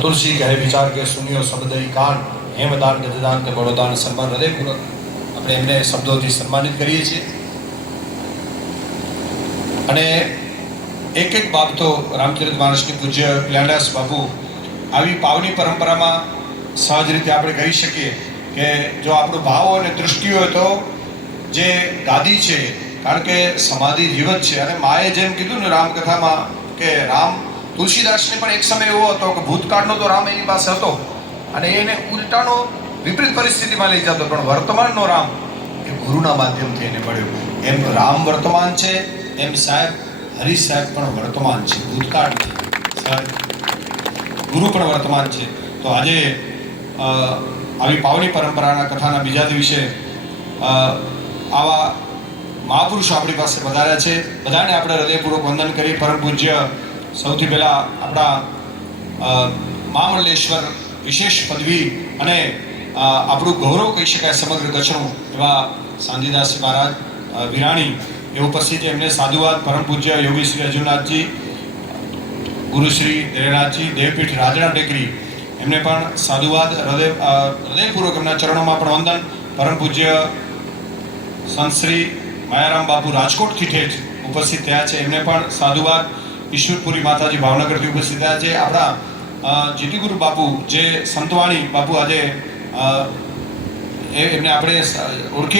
તુલસી કહે, વિચાર કે, સુનિયો શબ્દ કાન હેમદાન, ગજદાન કે, બળોદાન સન્માન હૃદયપૂર્વક આપણે એમને શબ્દોથી સન્માનિત કરીએ છીએ. અને એક એક બાબતો રામચરિત માનસની પૂજ્ય કલ્યાણદાસ બાપુ આવી પાવની પરંપરામાં સહજ રીતે આપણે કહી શકીએ કે જો આપણો ભાવ અને દૃષ્ટિ હોય તો જે ગાદી છે, કારણ કે સમાધિ જીવન છે, અને માએ જેમ કીધું ને રામકથામાં કે રામ તુલસીદાસને પણ એક સમય એવો હતો કે ભૂતકાળનો તો રામ એની પાસે હતો અને એને ઉલટાનો વિપરીત પરિસ્થિતિમાં લઈ જતો, પણ વર્તમાનનો રામ એ ગુરુના માધ્યમથી એને મળ્યો. એમ રામ વર્તમાન છે, એમ સાહેબ હરિ સાહેબ પણ વર્તમાન છે, ભૂતકાળ ગુરુ પણ વર્તમાન છે. તો આજે આવી પાવની પરંપરાના કથાના બીજા દિવસે આવા મહાપુરુષો આપણી પાસે પધાર્યા છે. બધાને આપણે હૃદયપૂર્વક વંદન કરી પરમ પૂજ્ય સૌથી પહેલા આપણા મામલેશ્વર વિશેષ પદવી અને આપણું ગૌરવ કહી શકાય સમગ્ર કચ્છનું, એવા સાંધીદાસજી મહારાજ વિરાણી, એ ઉપસ્થિત એમને સાધુવાદ, પરમ પૂજ્ય યોગી શ્રી અર્જુનનાથજી ગુરુશ્રી દેવનાથજી દેવપીઠ રાજણા ટેકરી, એમને પણ સાધુવાદ, હૃદય હૃદયપૂર્વક એમના ચરણોમાં પણ વંદન, પરમ પૂજ્ય સંતશ્રી માયારામ બાપુ રાજકોટથી ઠેઠ ઉપસ્થિત થયા છે. એમને પણ સાધુવાદ ઈશ્વરપુરી માતાજી ભાવનગરથી ઉપસ્થિત થયા છે. આપણા અ, જીતીગુરુ બાપુ જે સંતવાણી બાપુ આજે એમને આપણે ઓળખીએ